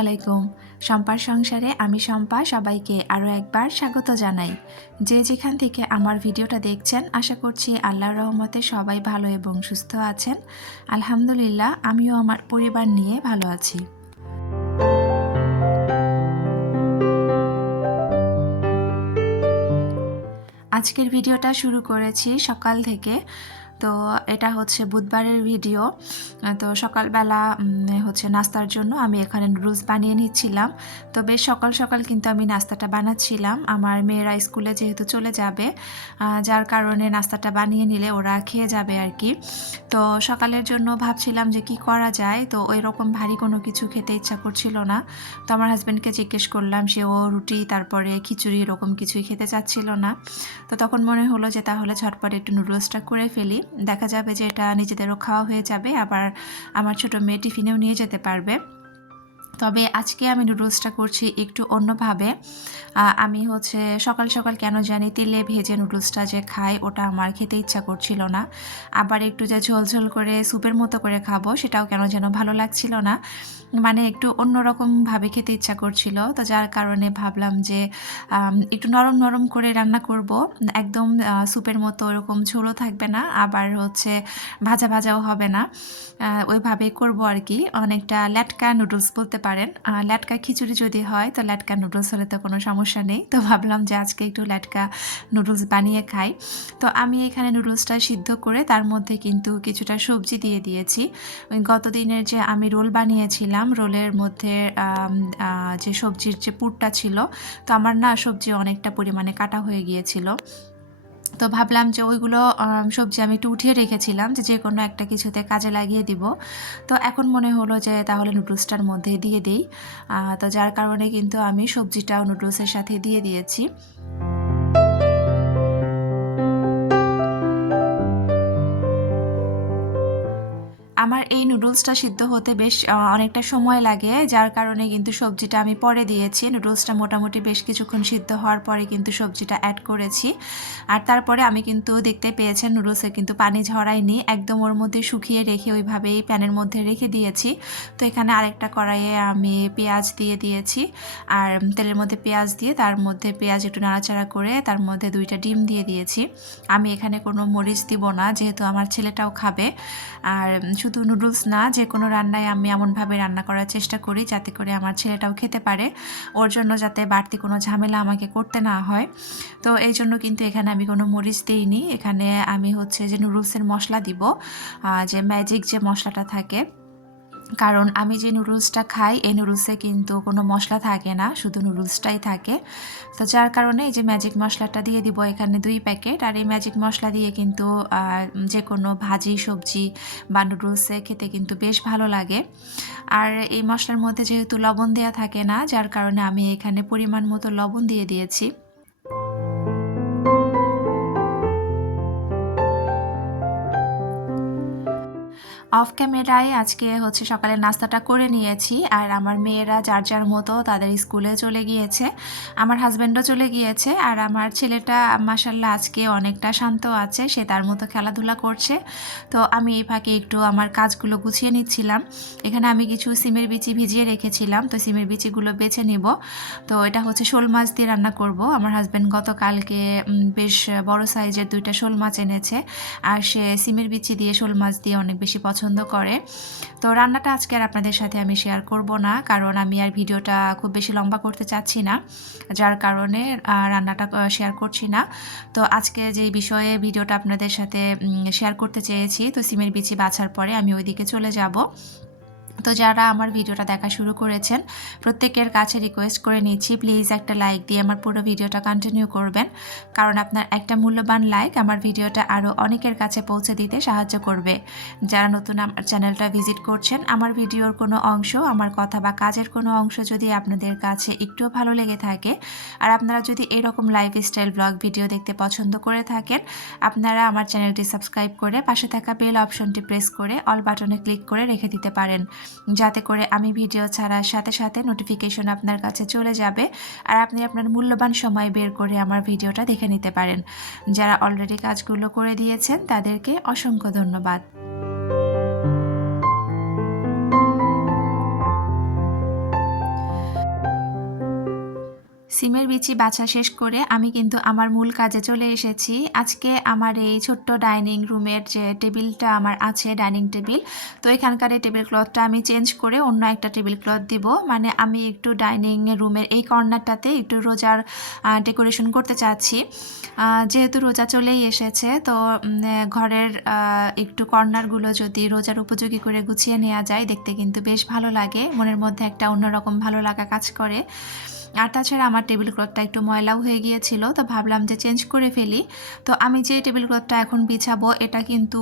আলাইকুম। শম্পার সংসারে আমি শম্পা সবাইকে আরও একবার স্বাগত জানাই। যে যেখান থেকে আমার ভিডিওটা দেখছেন আশা করছি আল্লাহর রহমতে সবাই ভালো এবং সুস্থ আছেন। আলহামদুলিল্লাহ আমিও আমার পরিবার নিয়ে ভালো আছি। আজকের ভিডিওটা শুরু করেছি সকাল থেকে। তো এটা হচ্ছে বুধবারের ভিডিও। তো সকালবেলা হচ্ছে নাস্তার জন্য আমি এখানে নুডলস বানিয়ে নিচ্ছিলাম। তো বেশ সকাল সকাল কিন্তু আমি নাস্তাটা বানাচ্ছিলাম। আমার মেয়েরা স্কুলে যেহেতু চলে যাবে, যার কারণে নাস্তাটা বানিয়ে নিলে ওরা খেয়ে যাবে আর কি। তো সকালের জন্য ভাবছিলাম যে কি করা যায়, তো ওই রকম ভারী কোনো কিছু খেতে ইচ্ছা করছিল না। তো আমার হাজব্যান্ডকে জিজ্ঞেস করলাম, সেও রুটি তারপরে খিচুড়ি এরকম কিছুই খেতে চাচ্ছিল না। তো তখন মনে হলো যে তাহলে ঝটপট একটু নুডলসটা করে ফেলি, দেখা যাবে যে এটা নিজেদেরও খাওয়া হয়ে যাবে, আবার আমার ছোটো মেয়ে টিফিনেও নিয়ে যেতে পারবে। তবে আজকে আমি নুডলসটা করছি একটু অন্যভাবে। আমি হচ্ছে সকাল সকাল কেন জানি তেলে ভেজে নুডলসটা যে খাই ওটা আমার খেতে ইচ্ছা করছিল না। আবার একটু যে ঝোলঝোল করে স্যুপের মতো করে খাবো সেটাও কেন যেন ভালো লাগছিল না। মানে একটু অন্যরকমভাবে খেতে ইচ্ছা করছিল। তো যার কারণে ভাবলাম যে একটু নরম নরম করে রান্না করব। একদম স্যুপের মতো ওরকম ঝোলও থাকবে না, আবার হচ্ছে ভাজা ভাজাও হবে না। ওইভাবেই করব আর কি। অনেকটা ল্যাটকা নুডলস বলতে পারেন। ল্যাটকা খিচুড়ি যদি হয় তো ল্যাটকা নুডলস হলে তো কোনো সমস্যা নেই। তো ভাবলাম যে আজকে একটু ল্যাটকা নুডলস বানিয়ে খাই। তো আমি এখানে নুডলসটা সিদ্ধ করে তার মধ্যে কিন্তু কিছুটা সবজি দিয়ে দিয়েছি। গত দিনের যে আমি রোল বানিয়েছিলাম, রোলের মধ্যে যে সবজির যে পুরটা ছিল, তো আমার না সবজি অনেকটা পরিমাণে কাটা হয়ে গিয়েছিল। তো ভাবলাম যে ওইগুলো সবজি আমি একটু উঠিয়ে রেখেছিলাম যে যে কোনো একটা কিছুতে কাজে লাগিয়ে দিব। তো এখন মনে হলো যে তাহলে নুডলসটার মধ্যে দিয়ে দিই। তো যার কারণে কিন্তু আমি সবজিটাও নুডলসের সাথে দিয়ে দিয়েছি। আমার এই নুডলসটা সিদ্ধ হতে বেশ অনেকটা সময় লাগে, যার কারণে কিন্তু সবজিটা আমি পরে দিয়েছি। নুডলসটা মোটামুটি বেশ কিছুক্ষণ সিদ্ধ হওয়ার পরে কিন্তু সবজিটা অ্যাড করেছি। আর তারপরে আমি কিন্তু দেখতে পেয়েছেন নুডলসে কিন্তু পানি ঝরাইনি, একদম ওর মধ্যে শুকিয়ে রেখে ওইভাবেই প্যানের মধ্যে রেখে দিয়েছি। তো এখানে আরেকটা কড়াইয়ে আমি পেঁয়াজ দিয়ে দিয়েছি, আর তেলের মধ্যে পেঁয়াজ দিয়ে তার মধ্যে পেঁয়াজ একটু নাড়াচাড়া করে তার মধ্যে 2টা ডিম দিয়ে দিয়েছি। আমি এখানে কোনো মরিচ দিব না, যেহেতু আমার ছেলেটাও খাবে। আর শুধু নুডলস না, যে কোনো রান্নায় আমি এমনভাবে রান্না করার চেষ্টা করি যাতে করে আমার ছেলেটাও খেতে পারে, ওর জন্য যাতে বাড়তি কোনো ঝামেলা আমাকে করতে না হয়। তো এই জন্য কিন্তু এখানে আমি কোনো মরিচ দিইনি। এখানে আমি হচ্ছে যে নুডলসের মশলা দিব, যে ম্যাজিক যে মশলাটা থাকে। কারণ আমি যে নুডলসটা খাই এই নুডলসে কিন্তু কোনো মশলা থাকে না, শুধু নুডলসটাই থাকে। তো যার কারণে এই যে ম্যাজিক মশলাটা দিয়ে দিব এখানে 2 প্যাকেট। আর এই ম্যাজিক মশলা দিয়ে কিন্তু যে কোনো ভাজি সবজি বা নুডলসে খেতে কিন্তু বেশ ভালো লাগে। আর এই মশলার মধ্যে যেহেতু লবণ দেওয়া থাকে না, যার কারণে আমি এখানে পরিমাণ মতো লবণ দিয়ে দিয়েছি। অফ ক্যামেরায় আজকে হচ্ছে সকালের নাস্তাটা করে নিয়েছি, আর আমার মেয়েরা যার যার মতো তাদের স্কুলে চলে গিয়েছে, আমার হাজব্যান্ডও চলে গিয়েছে। আর আমার ছেলেটা মাশাআল্লাহ আজকে অনেকটা শান্ত আছে, সে তার মতো খেলাধুলা করছে। তো আমি এই ফাঁকে একটু আমার কাজগুলো গুছিয়ে নিচ্ছিলাম। এখানে আমি কিছু সিমের বিচি ভিজিয়ে রেখেছিলাম, তো সিমের বিচিগুলো বেছে নেব। তো এটা হচ্ছে শোল মাছ দিয়ে রান্না করব। আমার হাজব্যান্ড গতকালকে বেশ বড় সাইজের 2টা শোল মাছ এনেছে, আর সে সিমের বিচি দিয়ে শোল মাছ দিয়ে অনেক বেশি পছন্দ করে। তো রান্নাটা আজকে আর আপনাদের সাথে আমি শেয়ার করব না, কারণ আমি আর ভিডিওটা খুব বেশি লম্বা করতে চাচ্ছি না, যার কারণে রান্নাটা শেয়ার করছি না। তো আজকে যে বিষয়ে ভিডিওটা আপনাদের সাথে শেয়ার করতে চেয়েছি, তো সিমের বিচি বাছার পরে আমি ওইদিকে চলে যাব। তো যারা আমার ভিডিওটা দেখা শুরু করেছেন প্রত্যেকের কাছে রিকোয়েস্ট করে নিচ্ছি, প্লিজ একটা লাইক দিয়ে আমার পুরো ভিডিওটা কন্টিনিউ করবেন, কারণ আপনার একটা মূল্যবান লাইক আমার ভিডিওটা আরও অনেকের কাছে পৌঁছে দিতে সাহায্য করবে। যারা নতুন আমার চ্যানেলটা ভিজিট করছেন, আমার ভিডিওর কোনো অংশ, আমার কথা বা কাজের কোনো অংশ যদি আপনাদের কাছে একটুও ভালো লেগে থাকে, আর আপনারা যদি এরকম লাইফস্টাইল ব্লগ ভিডিও দেখতে পছন্দ করে থাকেন, আপনারা আমার চ্যানেলটি সাবস্ক্রাইব করে পাশে থাকা বেল অপশনটি প্রেস করে অল বাটনে ক্লিক করে রেখে দিতে পারেন, যাতে করে আমি ভিডিও ছাড়ার সাথে সাথে নোটিফিকেশন আপনার কাছে চলে যাবে, আর আপনি আপনার মূল্যবান সময় বের করে আমার ভিডিওটা দেখে নিতে পারেন। যারা অলরেডি কাজগুলো করে দিয়েছেন তাদেরকে অসংখ্য ধন্যবাদ। সিমের বিচি বাছা শেষ করে আমি কিন্তু আমার মূল কাজে চলে এসেছি। আজকে আমার এই ছোট্ট ডাইনিং রুমের যে টেবিলটা আমার আছে, ডাইনিং টেবিল, তো এখানকার এই টেবিল ক্লথটা আমি চেঞ্জ করে অন্য একটা টেবিল ক্লথ দিব। মানে আমি একটু ডাইনিং রুমের এই কর্নারটাতে একটু রোজার ডেকোরেশন করতে চাচ্ছি। যেহেতু রোজা চলেই এসেছে, তো ঘরের একটু কর্নারগুলো যদি রোজার উপযোগী করে গুছিয়ে নেওয়া যায়, দেখতে কিন্তু বেশ ভালো লাগে, মনের মধ্যে একটা অন্যরকম ভালো লাগা কাজ করে। আর তাছাড়া আমার টেবিল ক্লথটা একটু ময়লাও হয়ে গিয়েছিল, তো ভাবলাম যে চেঞ্জ করে ফেলি। তো আমি যে টেবিল ক্লথটা এখন বিছাবো এটা কিন্তু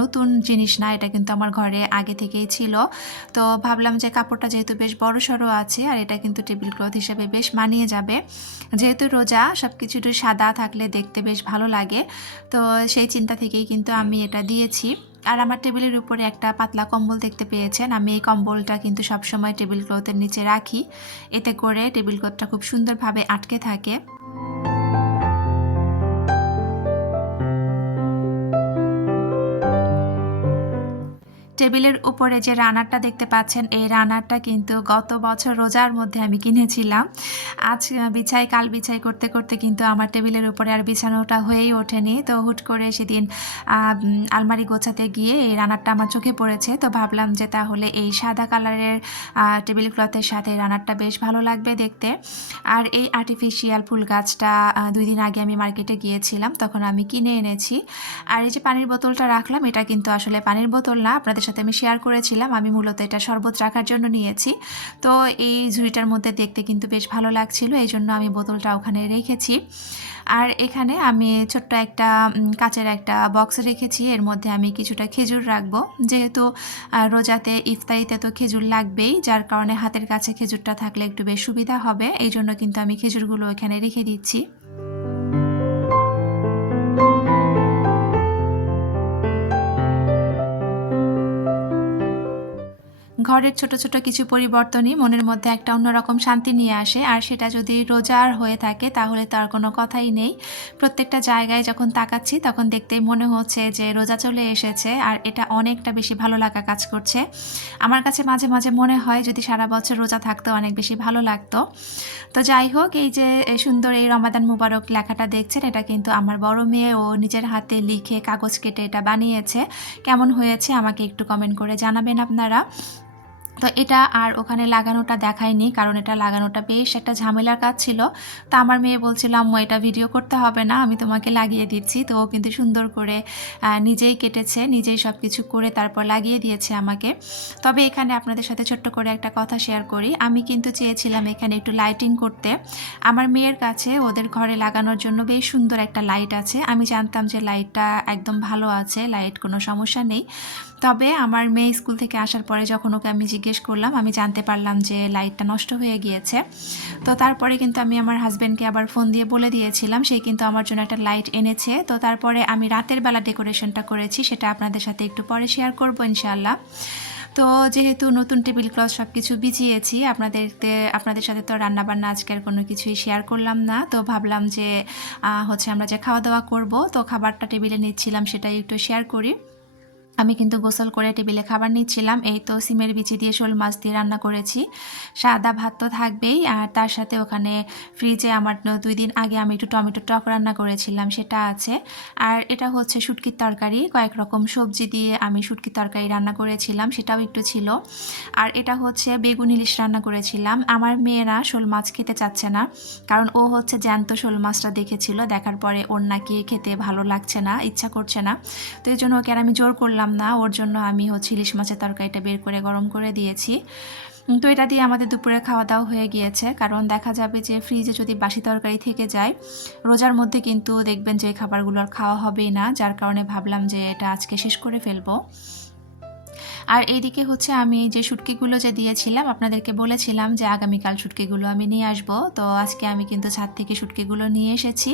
নতুন জিনিস না, এটা কিন্তু আমার ঘরে আগে থেকেই ছিল। তো ভাবলাম যে কাপড়টা যেহেতু বেশ বড়সড় আছে আর এটা কিন্তু টেবিল ক্লথ হিসেবে বেশ মানিয়ে যাবে। যেহেতু রোজা, সব কিছু একটু সাদা থাকলে দেখতে বেশ ভালো লাগে, তো সেই চিন্তা থেকেই কিন্তু আমি এটা দিয়েছি। আর আমার টেবিলের উপরে একটা পাতলা কম্বল দেখতে পেয়েছেন, আমি এই কম্বলটা কিন্তু সবসময় টেবিল ক্লথের নিচে রাখি, এতে করে টেবিল ক্লথটা খুব সুন্দরভাবে আটকে থাকে। টেবিলের উপরে যে রানারটা দেখতে পাচ্ছেন, এই রানারটা কিন্তু গত বছর রোজার মধ্যে আমি কিনেছিলাম। আজ বিছাই কাল বিছাই করতে করতে কিন্তু আমার টেবিলের উপরে আর বিছানোটা হয়েই ওঠেনি। তো হুট করে সেদিন আলমারি গোছাতে গিয়ে এই রানারটা আমার চোখে পড়েছে, তো ভাবলাম যে তাহলে এই সাদা কালারের টেবিল ক্লথের সাথে রানারটা বেশ ভালো লাগবে দেখতে। আর এই আর্টিফিশিয়াল ফুল গাছটা 2 দিন আগে আমি মার্কেটে গিয়েছিলাম, তখন আমি কিনে এনেছি। আর এই যে পানির বোতলটা রাখলাম, এটা কিন্তু আসলে পানির বোতল না, আপনাদের সাথে আমি শেয়ার করেছিলাম, আমি মূলত এটা শরবত রাখার জন্য নিয়েছি। তো এই ঝুড়িটার মধ্যে দেখতে কিন্তু বেশ ভালো লাগছিল, এই জন্য আমি বোতলটা ওখানে রেখেছি। আর এখানে আমি ছোট্ট একটা কাচের একটা বক্স রেখেছি, এর মধ্যে আমি কিছুটা খেজুর রাখবো। যেহেতু রোজাতে ইফতারিতে তো খেজুর লাগবেই, যার কারণে হাতের কাছে খেজুরটা থাকলে একটু বেশ সুবিধা হবে, এই জন্য কিন্তু আমি খেজুরগুলো এখানে রেখে দিচ্ছি। ঘরের ছোট ছোট কিছু পরিবর্তনই মনের মধ্যে একটা অন্যরকম শান্তি নিয়ে আসে, আর সেটা যদি রোজার হয়ে থাকে তাহলে তো আর কোনো কথাই নেই। প্রত্যেকটা জায়গায় যখন তাকাচ্ছি তখন দেখতেই মনে হচ্ছে যে রোজা চলে এসেছে, আর এটা অনেকটা বেশি ভালো লাগা কাজ করছে। আমার কাছে মাঝে মাঝে মনে হয় যদি সারা বছর রোজা থাকতো অনেক বেশি ভালো লাগতো। তো যাই হোক, এই যে সুন্দর এই রমাদান মুবারক লেখাটা দেখছেন, এটা কিন্তু আমার বড় মেয়ে ও নিজের হাতে লিখে কাগজ কেটে এটা বানিয়েছে। কেমন হয়েছে আমাকে একটু কমেন্ট করে জানাবেন আপনারা। তো এটা আর ওখানে লাগানোটা দেখায়নি, কারণ এটা লাগানোটা বেশ একটা ঝামেলার কাজ ছিল। তো আমার মেয়ে বলছিল, আম্মু এটা ভিডিও করতে হবে না, আমি তোমাকে লাগিয়ে দিচ্ছি। তো ও কিন্তু সুন্দর করে নিজেই কেটেছে, নিজেই সব কিছু করে তারপর লাগিয়ে দিয়েছে আমাকে। তবে এখানে আপনাদের সাথে ছোট্ট করে একটা কথা শেয়ার করি, আমি কিন্তু চেয়েছিলাম এখানে একটু লাইটিং করতে। আমার মেয়ের কাছে ওদের ঘরে লাগানোর জন্য বেশ সুন্দর একটা লাইট আছে, আমি জানতাম যে লাইটটা একদম ভালো আছে, লাইট কোনো সমস্যা নেই। তবে আমার মেয়ে স্কুল থেকে আসার পরে যখন ওকে আমি জিজ্ঞেস করলাম, আমি জানতে পারলাম যে লাইটটা নষ্ট হয়ে গিয়েছে। তো তারপরে কিন্তু আমি আমার হাজব্যান্ডকে আবার ফোন দিয়ে বলে দিয়েছিলাম, সে কিন্তু আমার জন্য একটা লাইট এনেছে। তো তারপরে আমি রাতের বেলা ডেকোরেশনটা করেছি, সেটা আপনাদের সাথে একটু পরে শেয়ার করবো ইনশাআল্লাহ। তো যেহেতু নতুন টেবিল ক্লথ সব কিছু বিছিয়েছি, আপনাদের সাথে তো রান্নাবান্না আজকের কোনো কিছুই শেয়ার করলাম না। তো ভাবলাম যে আমরা যে খাওয়া দাওয়া করব, তো খাবারটা টেবিলে নিচ্ছিলাম সেটাই একটু শেয়ার করি। আমি কিন্তু গোসল করে টেবিলে খাবার নিচ্ছিলাম। এই তো সিমের বিচি দিয়ে শোল মাছ দিয়ে রান্না করেছি, সাদা ভাত তো থাকবেই, আর তার সাথে ওখানে ফ্রিজে আমার 2 দিন আগে আমি একটু টমেটো টক রান্না করেছিলাম, সেটা আছে। আর এটা হচ্ছে শুটকির তরকারি, কয়েক রকম সবজি দিয়ে আমি শুটকির তরকারি রান্না করেছিলাম, সেটাও একটু ছিল। আর এটা হচ্ছে বেগুন ইলিশ রান্না করেছিলাম। আমার মেয়েরা শোল মাছ খেতে চাচ্ছে না, কারণ ও হচ্ছে জ্যান্ত শোল মাছটা দেখেছিল, দেখার পরে ওর নাকি খেতে ভালো লাগছে না, ইচ্ছা করছে না। তো এই জন্য ওকে আর আমি জোর করলাম না, ওর জন্য আমি ইলিশ মাছের তরকারিটা বের করে গরম করে দিয়েছি। তো এটা দিয়ে আমাদের দুপুরে খাওয়া দাওয়া হয়ে গিয়েছে, কারণ দেখা যাবে যে ফ্রিজে যদি বাসি তরকারি থেকে যায়, রোজার মধ্যে কিন্তু দেখবেন যে খাবারগুলো আর খাওয়া হবেই না, যার কারণে ভাবলাম যে এটা আজকে শেষ করে ফেলবো। আর এইদিকে আমি যে শুটকিগুলো যে দিয়েছিলাম, আপনাদেরকে বলেছিলাম যে আগামীকাল শুটকিগুলো আমি নিয়ে আসবো। তো আজকে আমি কিন্তু ছাদ থেকে শুটকিগুলো নিয়ে এসেছি,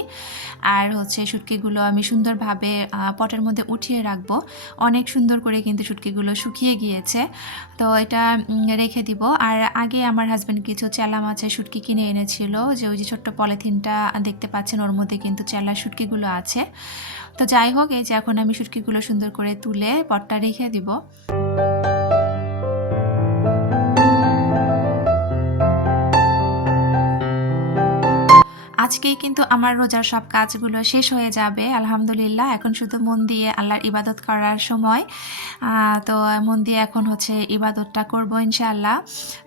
আর শুটকিগুলো আমি সুন্দরভাবে পটের মধ্যে উঠিয়ে রাখবো। অনেক সুন্দর করে কিন্তু শুটকিগুলো শুকিয়ে গিয়েছে, তো এটা রেখে দিব। আর আগে আমার হাজব্যান্ড কিছু চেলা মাছের শুটকি কিনে এনেছিল, যে ওই যে ছোট্ট পলিথিনটা দেখতে পাচ্ছেন, ওর মধ্যে কিন্তু চেলা শুটকিগুলো আছে। তো যাই হোক, এই যে এখন আমি শুটকিগুলো সুন্দর করে তুলে পটটা রেখে দিব। আজকেই কিন্তু আমার রোজার সব কাজগুলো শেষ হয়ে যাবে আলহামদুলিল্লাহ। এখন শুধু মন দিয়ে আল্লাহর ইবাদত করার সময়। তো মন দিয়ে এখন হচ্ছে ইবাদতটা করব ইনশাআল্লাহ।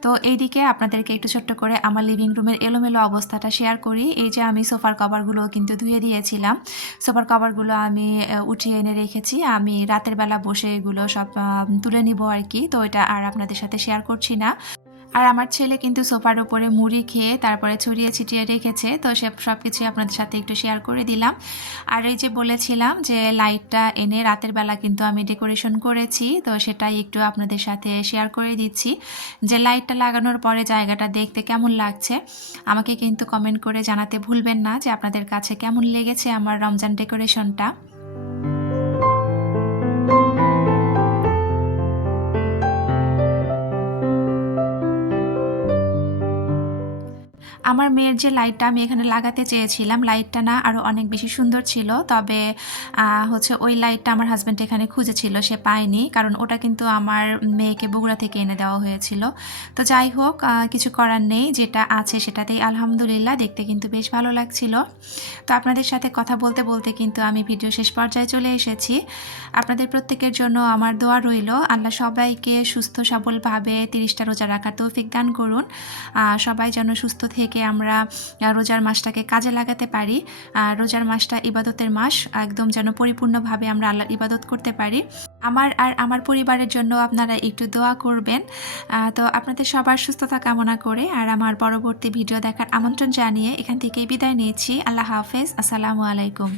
তো এইদিকে আপনাদেরকে একটু ছোট্ট করে আমার লিভিং রুমের এলোমেলো অবস্থাটা শেয়ার করি। এই যে আমি সোফার কভারগুলো কিন্তু ধুয়ে দিয়েছিলাম। সোফার কভারগুলো আমি উঠিয়ে এনে রেখেছি। আমি রাতের বেলা বসে এগুলো সব তুলে নিব আর কি। তো এটা আর আপনাদের সাথে শেয়ার করছি না। আর আমার ছেলে কিন্তু সোফার উপরে মুড়ি খেয়ে তারপরে ছড়িয়ে ছিটিয়ে রেখেছে। তো সব কিছুই আপনাদের সাথে একটু শেয়ার করে দিলাম। আর এই যে বলেছিলাম যে লাইটটা এনে রাতের বেলা কিন্তু আমি ডেকোরেশন করেছি, তো সেটাই একটু আপনাদের সাথে শেয়ার করে দিচ্ছি যে লাইটটা লাগানোর পরে জায়গাটা দেখতে কেমন লাগছে। আমাকে কিন্তু কমেন্ট করে জানাতে ভুলবেন না যে আপনাদের কাছে কেমন লেগেছে আমার রমজান ডেকোরেশনটা। আমার মেয়ের যে লাইটটা আমি এখানে লাগাতে চেয়েছিলাম, লাইটটা না আরও অনেক বেশি সুন্দর ছিল। তবে হচ্ছে ওই লাইটটা আমার হাজব্যান্ড এখানে খুঁজেছিল, সে পায়নি, কারণ ওটা কিন্তু আমার মেয়েকে বগুড়া থেকে এনে দেওয়া হয়েছিল। তো যাই হোক, কিছু করার নেই, যেটা আছে সেটাতেই আলহামদুলিল্লাহ। দেখতে কিন্তু বেশ ভালো লাগছিল। তো আপনাদের সাথে কথা বলতে বলতে কিন্তু আমি ভিডিও শেষ পর্যায়ে চলে এসেছি। আপনাদের প্রত্যেকের জন্য আমার দোয়া রইল, আল্লাহ সবাইকে সুস্থ সবলভাবে 30টা রোজা রাখার তৌফিক দান করুন। সবাই যেন সুস্থ থেকে আমরা রোজার মাসটাকে কাজে লাগাতে পারি। রোজার মাসটা ইবাদতের মাস, একদম যেন পরিপূর্ণভাবে আমরা আল্লাহর ইবাদত করতে পারি। আমার আর আমার পরিবারের জন্য আপনারা একটু দোয়া করবেন। তো আপনাদের সবার সুস্থতা কামনা করে আর আমার পরবর্তী ভিডিও দেখার আমন্ত্রণ জানিয়ে এখান থেকেই বিদায় নিয়েছি। আল্লাহ হাফেজ, আসসালামু আলাইকুম।